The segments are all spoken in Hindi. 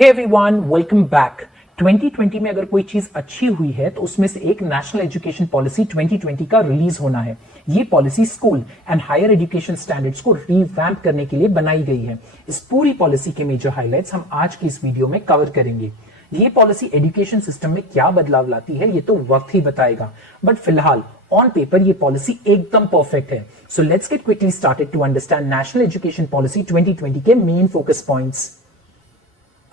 Hey everyone, welcome back. 2020 में अगर कोई चीज अच्छी हुई है तो उसमें से एक नेशनल एजुकेशन पॉलिसी 2020 का रिलीज होना है। ये policy school and higher education standards को रिवैम्प करने के लिए बनाई गई है। इस पूरी पॉलिसी के मेजर हाइलाइट्स हम आज की इस वीडियो में कवर करेंगे। ये पॉलिसी एजुकेशन सिस्टम में क्या बदलाव लाती है ये तो वक्त ही बताएगा, बट फिलहाल ऑन पेपर ये पॉलिसी एकदम परफेक्ट है। So let's get quickly started to understand national education policy 2020 के मेन फोकस पॉइंट्स।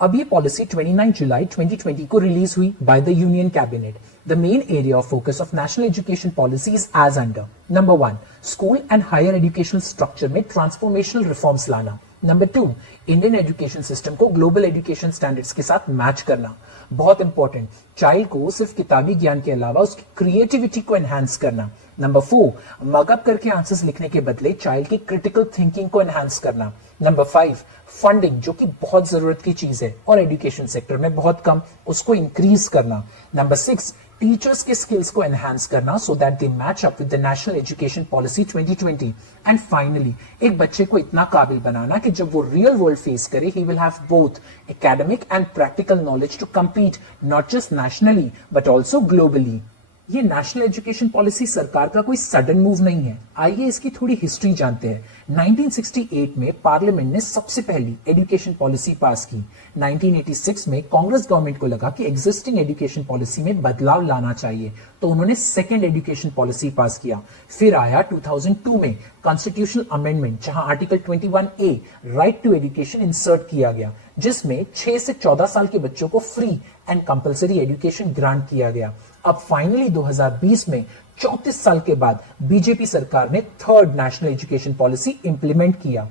अब ये पॉलिसी 29 जुलाई 2020 को रिलीज हुई by the union cabinet. The main area of focus of national education policy is as under. Number 1, school and higher educational structure में ट्रांसफॉर्मेशनल रिफॉर्म्स लाना। नंबर 2, इंडियन एजुकेशन सिस्टम को ग्लोबल एजुकेशन स्टैंडर्ड्स के साथ मैच करना। बहुत इंपॉर्टेंट, चाइल्ड को सिर्फ किताबी ज्ञान के अलावा उसकी क्रिएटिविटी को एनहांस करना। नंबर 4, मगअप करके आंसर्स लिखने के बदले चाइल्ड की क्रिटिकल थिंकिंग को एनहांस करना। नंबर 5, फंडिंग जो कि बहुत जरूरत की चीज है और एजुकेशन सेक्टर में बहुत कम, उसको इंक्रीज करना। नंबर 6, टीचर्स के स्किल्स को एनहांस करना so that they match up with the national education policy 2020। And finally, एक बच्चे को इतना काबिल बनाना कि जब वो रियल वर्ल्ड फेस करे he will have both academic and practical knowledge to compete not just nationally but also globally। ये नेशनल एजुकेशन पॉलिसी सरकार का कोई सडन मूव नहीं है। आइए इसकी थोड़ी हिस्ट्री जानते हैं। 1968 में पार्लियामेंट ने सबसे पहली एजुकेशन पॉलिसी पास की। 1986 में कांग्रेस गवर्नमेंट को लगा कि एग्जिस्टिंग एजुकेशन पॉलिसी में बदलाव लाना चाहिए, तो उन्होंने सेकेंड एजुकेशन पॉलिसी पास किया। फिर आया 2002 में कॉन्स्टिट्यूशनल अमेंडमेंट, जहां article 21A right to education insert किया गया, जिसमें 6 से 14 साल के बच्चों को free and compulsory education grant किया गया। अब फाइनली 2020 में 34 साल के बाद बीजेपी सरकार ने third national education policy implement किया।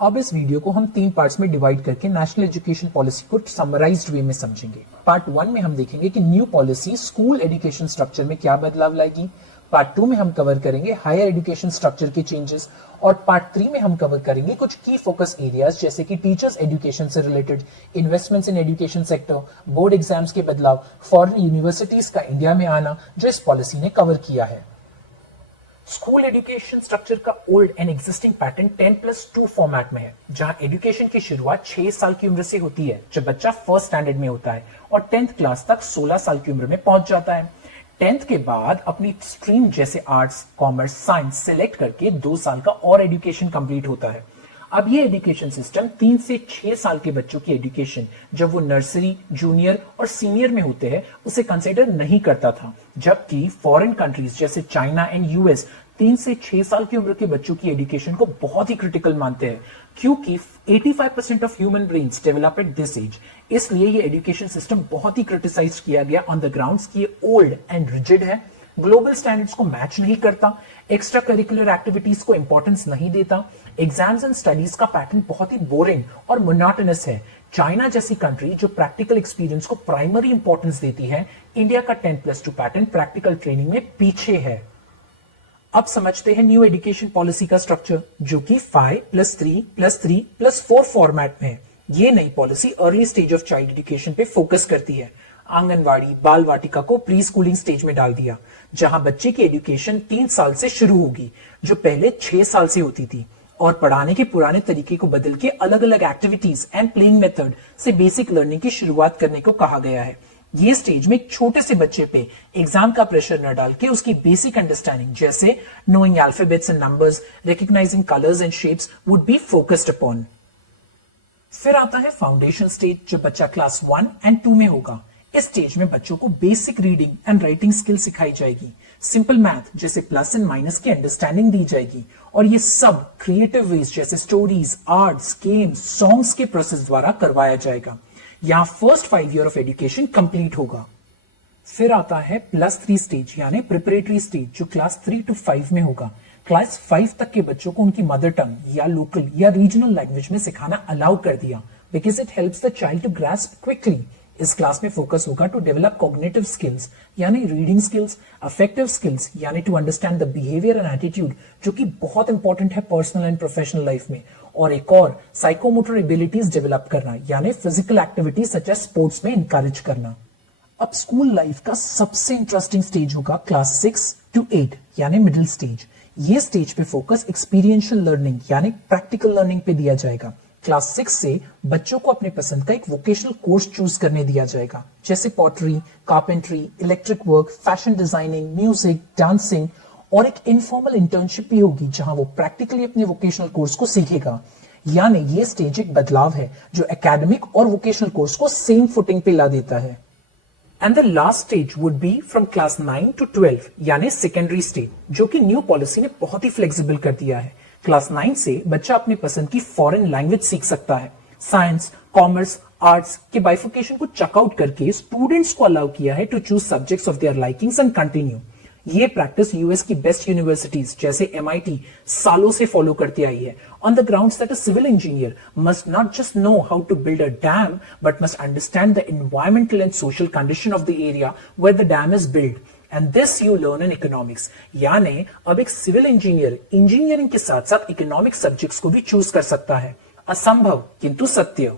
अब इस वीडियो को हम 3 पार्ट्स में डिवाइड करके नेशनल एजुकेशन पॉलिसी को समराइज्ड वे में समझेंगे। पार्ट 1 में हम देखेंगे कि new policy school education structure में क्या बदलाव लाएगी। पार्ट 2 में हम कवर करेंगे हायर एजुकेशन स्ट्रक्चर के चेंजेस, और पार्ट 3 में हम कवर करेंगे कुछ की फोकस एरियाज जैसे कि टीचर्स एजुकेशन से related, investments in education sector, board exams के बदलाव, फॉरेन यूनिवर्सिटीज का इंडिया में आना, जो इस पॉलिसी ने कवर किया है। स्कूल एजुकेशन स्ट्रक्चर का old and existing pattern 10+2 format में है, जहां एजुकेशन की शुरुआत 6 साल की उम्र से होती है जब बच्चा फर्स्ट स्टैंडर्ड में होता है, और 10th क्लास तक 16 साल की उम्र में पहुंच जाता है। 10th के बाद अपनी स्ट्रीम जैसे आर्ट्स, कॉमर्स, साइंस सिलेक्ट करके 2 साल का और एजुकेशन कंप्लीट होता है। अब ये एजुकेशन सिस्टम 3 से 6 साल के बच्चों की एजुकेशन, जब वो नर्सरी, जूनियर और सीनियर में होते हैं, उसे कंसिडर नहीं करता था, जबकि फॉरेन कंट्रीज जैसे चाइना एंड यूएस 3 से 6 साल की उम्र के बच्चों की एजुकेशन को बहुत ही क्रिटिकल मानते हैं, क्योंकि 85% of human brains develop at this age. इसलिए ये एजुकेशन सिस्टम बहुत ही क्रिटिसाइज किया गया ऑन द ग्राउंड्स कि ये ओल्ड एंड रिजिड है, ग्लोबल स्टैंडर्ड्स को मैच नहीं करता, एक्स्ट्रा करिकुलर एक्टिविटीज को इंपॉर्टेंस नहीं देता, एग्जाम्स एंड स्टडीज का पैटर्न बहुत ही बोरिंग और मोनोटोनस है। चाइना जैसी कंट्री जो प्रैक्टिकल एक्सपीरियंस को प्राइमरी इंपॉर्टेंस देती है, इंडिया का 10+2 पैटर्न प्रैक्टिकल ट्रेनिंग में पीछे है। अब समझते हैं न्यू एजुकेशन पॉलिसी का स्ट्रक्चर, जो कि 5+3+3+4 फॉर्मेट में है। ये नई policy early stage of child education पे फोकस करती है। आंगनवाड़ी, बाल वाटिका को प्री स्कूलिंग स्टेज में डाल दिया, जहां बच्चे की एजुकेशन 3 साल से शुरू होगी, जो पहले 6 साल से होती थी, और पढ़ाने के पुराने तरीके को बदल के अलग अलग एक्टिविटीज एंड प्लेइंग मेथड से बेसिक लर्निंग की शुरुआत करने को कहा गया है। ये स्टेज में एक छोटे से बच्चे पे एग्जाम का प्रेशर न डाल के उसकी बेसिक अंडरस्टैंडिंग जैसे knowing alphabets and numbers, recognising colours and shapes would be focused upon. फिर आता है फाउंडेशन स्टेज, जो बच्चा क्लास 1 एंड 2 में होगा। इस स्टेज में बच्चों को basic reading and writing skill सिखाई जाएगी, सिंपल मैथ जैसे प्लस एंड माइनस की अंडरस्टैंडिंग दी जाएगी, और ये सब क्रिएटिव वेज जैसे स्टोरीज, आर्ट्स, गेम्स, सॉन्ग्स के प्रोसेस द्वारा करवाया जाएगा। यहां first 5 year of education complete होगा। फिर आता है +3 स्टेज यानी प्रिपरेटरी स्टेज, जो क्लास 3 to 5 में होगा। क्लास 5 तक के बच्चों को उनकी मदर टंग या लोकल या रीजनल लैंग्वेज में सिखाना अलाउ कर दिया, because it helps the child to grasp quickly. इस क्लास में फोकस होगा टू डेवलप कॉग्निटिव स्किल्स यानी रीडिंग स्किल्स, अफेक्टिव स्किल्स यानी to understand the behaviour and attitude, जो कि बहुत इंपॉर्टेंट है पर्सनल एंड प्रोफेशनल लाइफ में, और एक और साइकोमोटर एबिलिटीज डेवलप करना यानी physical activities such as sports में इंकरेज करना। अब स्कूल लाइफ का सबसे इंटरेस्टिंग स्टेज होगा क्लास 6 to 8 यानी मिडिल स्टेज। ये स्टेज पे फोकस एक्सपीरियंशियल लर्निंग यानी प्रैक्टिकल लर्निंग पे दिया जाएगा। क्लास 6 से बच्चों को अपने पसंद का एक वोकेशनल कोर्स चूज करने दिया जाएगा, जैसे pottery, carpentry, electric work, fashion designing, music, dancing, और एक इनफॉर्मल इंटर्नशिप भी होगी जहां वो प्रैक्टिकली अपने वोकेशनल कोर्स को सीखेगा। यानी ये स्टेज एक बदलाव है जो एकेडमिक और वोकेशनल कोर्स को सेम फुटिंग पे ला देता है। And the last stage would be from class 9 to 12 यानी सेकेंडरी स्टेज, जो कि न्यू पॉलिसी ने बहुत ही फ्लेक्सिबल कर दिया है। क्लास 9 से बच्चा अपनी पसंद की फॉरेन लैंग्वेज सीख सकता है। साइंस, कॉमर्स, आर्ट्स के बाइफिकेशन को चेकआउट करके स्टूडेंट्स को अलाउ किया है to choose subjects of their likings and continue. ये प्रैक्टिस यूएस की बेस्ट यूनिवर्सिटीज जैसे एमआईटी सालों से फॉलो करती आई है, on the grounds that a civil engineer must not just know how to build a dam but must understand the environmental and social condition of the area where the dam is build, and this you learn in economics. यानी अब एक सिविल इंजीनियर इंजीनियरिंग के साथ साथ इकोनॉमिक सब्जेक्ट्स को भी चूज कर सकता है। असंभव किंतु सत्य।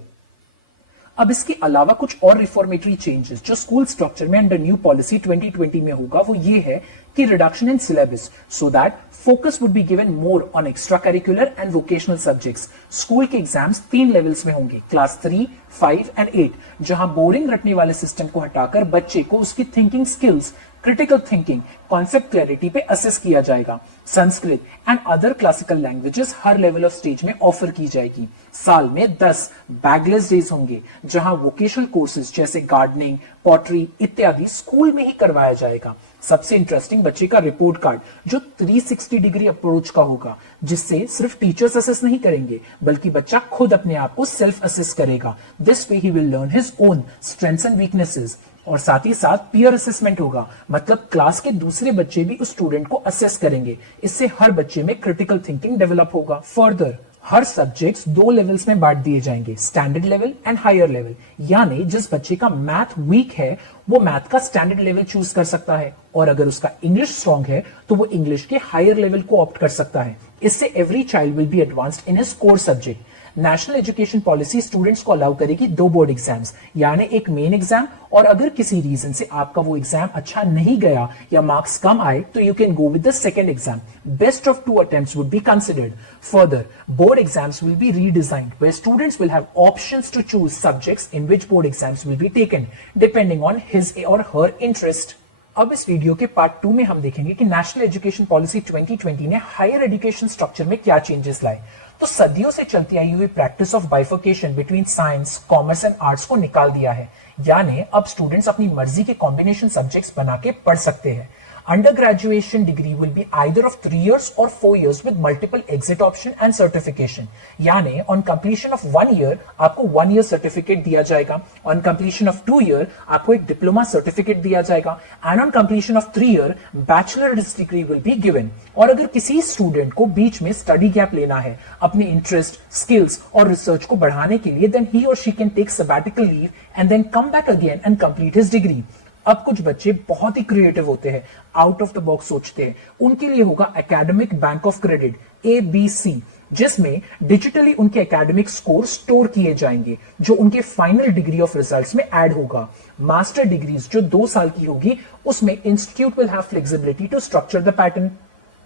अब इसके अलावा कुछ और रिफॉर्मेटरी चेंजेस जो स्कूल स्ट्रक्चर में अंडर न्यू पॉलिसी 2020 में होगा वो ये है कि reduction in syllabus so that focus would be given more on extra curricular and vocational subjects. School के एग्जाम्स 3 लेवल्स में होंगे, क्लास 3, 5 एंड 8, जहां बोरिंग रटने वाले सिस्टम को हटाकर बच्चे को उसकी thinking skills, critical thinking, concept clarity पे असेस किया जाएगा। Sanskrit and other classical languages her level of stage में ऑफर की जाएगी। साल में 10 बैगलेस डेज होंगे जहां वोकेशनल कोर्सेज जैसे गार्डनिंग, पॉटरी इत्यादि स्कूल में ही करवाया जाएगा। सबसे इंटरेस्टिंग बच्चे का रिपोर्ट कार्ड जो 360 डिग्री अप्रोच का होगा, जिससे सिर्फ टीचर्स असेस नहीं करेंगे बल्कि बच्चा खुद अपने आप को सेल्फ असेस करेगा। This way he will learn his own strengths and weaknesses. और साथ ही साथ पीयर असेसमेंट होगा, मतलब क्लास के दूसरे बच्चे भी उस स्टूडेंट को असेस करेंगे। इससे हर बच्चे में क्रिटिकल थिंकिंग डेवलप होगा। फर्दर हर सब्जेक्ट्स 2 लेवल्स में बांट दिए जाएंगे, standard level and higher level. यानी जिस बच्चे का मैथ वीक है वो मैथ का स्टैंडर्ड लेवल चूज कर सकता है, और अगर उसका इंग्लिश स्ट्रॉन्ग है तो वो इंग्लिश के हायर लेवल को ऑप्ट कर सकता है। इससे every child will be advanced in his core subject. National education policy students को अलाउ करेगी 2 बोर्ड एग्जाम्स, यानी एक मेन एग्जाम, और अगर किसी रीजन से आपका वो एग्जाम अच्छा नहीं गया या मार्क्स कम आए तो you can go with the second exam. Best of 2 attempts would be considered. Further board exams will be redesigned where students will have options to choose subjects in which board exams will be taken depending on his और हर इंटरेस्ट। अब इस वीडियो के पार्ट 2 में हम देखेंगे कि नेशनल एजुकेशन पॉलिसी 2020 ने हायर एजुकेशन स्ट्रक्चर में क्या चेंजेस लाए। तो सदियों से चलती आई हुई practice of bifurcation between science, commerce and arts को निकाल दिया है। यानी अब स्टूडेंट्स अपनी मर्जी के कॉम्बिनेशन सब्जेक्ट्स बना के पढ़ सकते हैं। Under graduation degree will be either of 3 years or 4 years with multiple exit option and certification। यानी ऑन कंप्लीशन ऑफ 1 year आपको 1 year सर्टिफिकेट दिया जाएगा, ऑन कंप्लीशन ऑफ 2 year आपको एक डिप्लोमा सर्टिफिकेट दिया जाएगा, and on completion of 3 year bachelors degree will be given. और अगर किसी स्टूडेंट को बीच में स्टडी गैप लेना है अपने इंटरेस्ट, स्किल्स और रिसर्च को बढ़ाने के लिए, देन ही और she can take sabbatical leave and then come back again and complete his degree. अब कुछ बच्चे बहुत ही क्रिएटिव होते हैं, आउट ऑफ द बॉक्स सोचते हैं, उनके लिए होगा academic bank of credit ABC, जिसमें डिजिटली उनके एकेडमिक स्कोर स्टोर किए जाएंगे जो उनके फाइनल डिग्री ऑफ रिजल्ट्स में ऐड होगा। मास्टर डिग्रीज जो 2 साल की होगी उसमें institute will have flexibility to structure the pattern.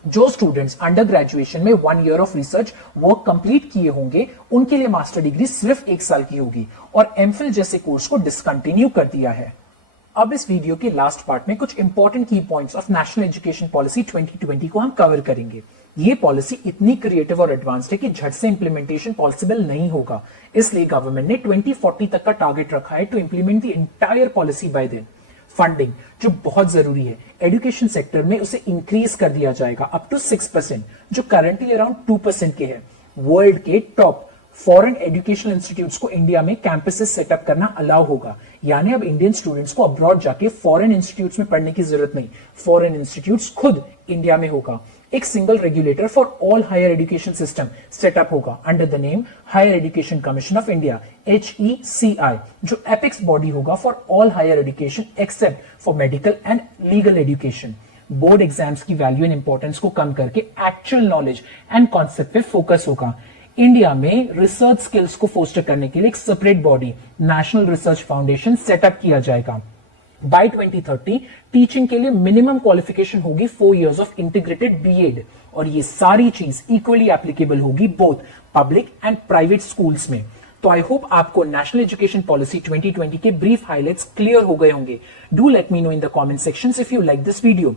जो स्टूडेंट्स अंडर ग्रेजुएशन में 1 year of research work complete किए होंगे उनके लिए मास्टर डिग्री सिर्फ 1 साल की होगी, और एमफिल जैसे कोर्स को डिसकंटिन्यू कर दिया है। अब इस वीडियो के लास्ट पार्ट में कुछ इंपॉर्टेंट की points of national education policy 2020 को हम कवर करेंगे। ये पॉलिसी इतनी क्रिएटिव और एडवांस्ड है कि झट से इंप्लीमेंटेशन पॉसिबल नहीं होगा, इसलिए गवर्नमेंट ने 2040 तक का टारगेट रखा है to implement the entire policy by then. Funding जो बहुत जरूरी है, एजुकेशन सेक्टर में उसे इंक्रीज कर दिया जाएगा अप टू 6%, जो करंटली अराउंड 2% के है। वर्ल्ड के टॉप फॉरेन एजुकेशनल इंस्टीट्यूट्स को इंडिया में कैंपसेस सेटअप करना अलाउ होगा। यानी अब इंडियन स्टूडेंट्स को अब्रॉड जाके फॉरेन इंस्टीट्यूट्स में पढ़ने की जरूरत नहीं, फॉरेन इंस्टीट्यूट्स खुद इंडिया में होगा। एक single regulator for all higher education system setup होगा under the name higher education commission of India HECI, जो एपेक्स बॉडी होगा for all higher education except for medical and legal education. Board exams की वैल्यू एंड इंपॉर्टेंस को कम करके एक्चुअल नॉलेज एंड कॉन्सेप्ट पे फोकस होगा। इंडिया में रिसर्च स्किल्स को फोस्टर करने के लिए एक separate body national research foundation setup किया जाएगा। बाय 2030 टीचिंग के लिए मिनिमम क्वालिफिकेशन होगी 4 years ऑफ इंटीग्रेटेड BEd, और ये सारी चीज इक्वली एप्लीकेबल होगी both public and private schools में। तो आई होप आपको नेशनल एजुकेशन पॉलिसी 2020 के ब्रीफ हाइलाइट्स क्लियर हो गए होंगे। Do let me know in the comment sections if you like this video.